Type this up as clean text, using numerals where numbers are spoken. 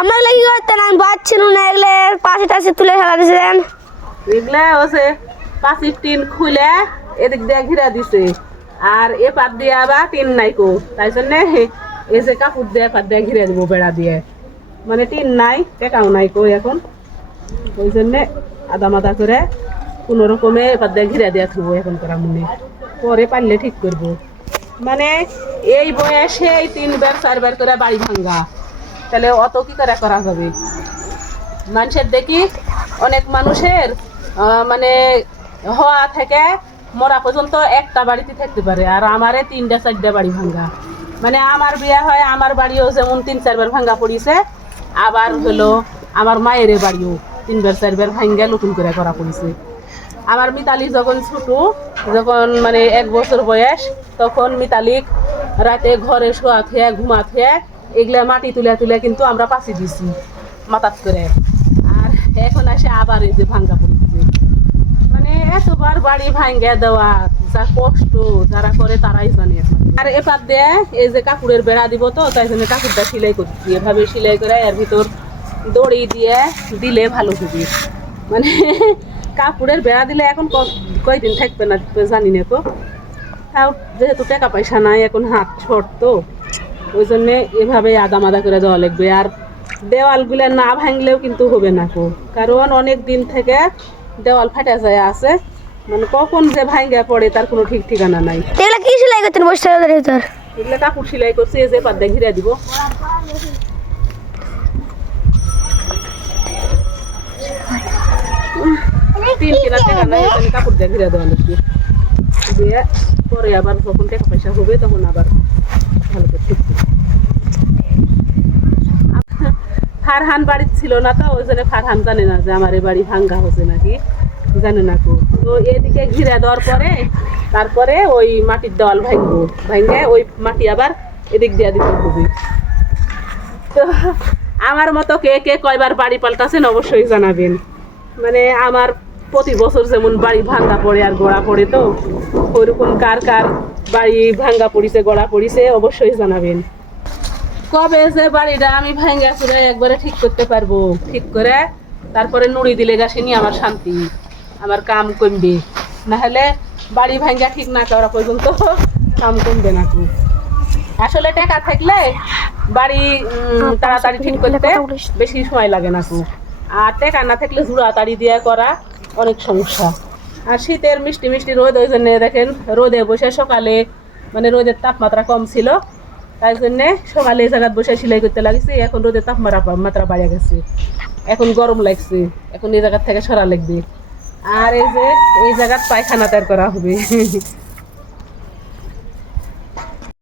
আমার লাগি করতেন আমি বাচ্চা না এগুলো পাশে টাশে তুলে ফেলা দিয়েছেন এগুলা হচ্ছে পাঁচির টিন খুলে এদিক দিয়ে ঘিরা দিছে আর এ পাত দিয়ে আবার টিন নাই কো তাই জন্য এই যে কাপড় দিয়ে পাত দিয়ে ঘিরে দিব বেড়া দিয়ে মানে টিন নাই টেকাও নাই কো এখন ওই জন্যে আদা মাদা করে কোনো রকমে পাত দিয়ে ঘিরে দিয়ে থাকবো এখন করা মনে পরে পারলে ঠিক করবো মানে এই বয়সে এই 3 বার 4 বার করে বাড়ি ভাঙ্গা তাহলে অত কি করে করা যাবে মানুষের দেখি অনেক মানুষের মানে হওয়া থেকে মরা পর্যন্ত একটা বাড়িতে থাকতে পারে আর আমারে 3টা 4টা বাড়ি ভাঙ্গা মানে আমার বিয়ে হয় আমার বাড়িও যেমন 3-4 বার ভাঙ্গা পড়িছে আবার হলো আমার মায়ের বাড়িও 3 বার 4 বার ভাঙ্গা নতুন করে করা পড়িছে আমার মিতালি যখন ছোট যখন মানে 1 বছর বয়স তখন মিতালি রাতে ঘরে শোয়া খেয়ে ঘুমা খেয়ে এগুলা মাটি তুলে তুলে কিন্তু আমরা পাশে দিছি মাথাত করে আর এখন আসে আবার এই যে ভাঙ্গা পড়েছে মানে এতবার বাড়ি ভাঙ্গা দেওয়া যা কষ্ট যারা করে তারাই জানে আর এপার দিয়ে এই যে কাপড়ের বেড়া দিব তো তাই জন্য কাপড়টা সেলাই করছি এভাবে সেলাই করে এর ভিতর দড়ি দিয়ে দিলে ভালো হবে মানে কাপড়ের বেড়া দিলে এখন কয়দিন থাকবে না জানি না তো তাও যেহেতু টাকা পয়সা নাই এখন হাত ছোট তো ওই জন্যে এভাবে আদা মাদা করে দেওয়া লাগবে আর দেওয়ালগুলো না ভাঙলেও কিন্তু হবে না কো কারণ অনেক দিন থেকে দেওয়াল ফাটা যায় আছে মানে কখন যে ভাঙ্গা পড়ে তার কোনো ঠিক ঠিকানা নাই এগুলো কি সেলাই করতেন বসে ভিতর এগুলো কাপড় সেলাই করছি এই যে পাদ্দা ঘিরে দিব তিন কেনা টাকা নাই এখানে কাপড় দিয়ে ঘিরে দেওয়া লাগবে দিয়ে পরে আবার যখন টাকা পয়সা হবে তখন আবার ভালো করে ঠিক ফারহান বাড়ি ছিল না তো ওই জন্য ফারহান জানে না যে আমার এই বাড়ি ভাঙ্গা হচ্ছে নাকি জানে না তো তো এদিকে ঘিরে দেওয়ার পরে তারপরে ওই মাটির দেওয়াল ভাঙবো ভাঙে ওই মাটি আবার এদিক দিয়ে দিতে হবে তো আমার মতো কে কে কয়বার বাড়ি পাল্টাছেন অবশ্যই জানাবেন মানে আমার প্রতি বছর যেমন বাড়ি ভাঙ্গা পড়ে আর গোড়া পড়ে তো ওইরকম কার কার বাড়ি ভাঙ্গা পড়িছে গোড়া পড়িছে অবশ্যই জানাবেন কবে যে বাড়িটা আমি ভাঙ্গা চুরে একবারে ঠিক করতে পারবো ঠিক করে তারপরে নুড়ি দিলে গাছিনি আমার শান্তি আমার কাম কমবে না হলে বাড়ি ভাঙ্গা ঠিক না করা পর্যন্ত কাম কমবে না কু আসলে টাকা থাকলে বাড়ি তাড়াতাড়ি ঠিক করতে বেশি সময় লাগে না কু আর টাকা না থাকলে জুড়া তাড়ি দিয়ে করা অনেক সমস্যা আর শীতের মিষ্টি মিষ্টি রোদ ওই জন্য দেখেন রোদে বসে সকালে মানে রোদের তাপমাত্রা কম ছিল তাই জন্যে সকালে এই জায়গায় বসে সেলাই করতে লাগছে এখন রোদের তাপমাত্রা বাড়িয়ে গেছে এখন গরম লাগছে এখন এই জায়গার থেকে সরা লাগবে আর এই যে এই জায়গার পায়খানা তৈরি করা হবে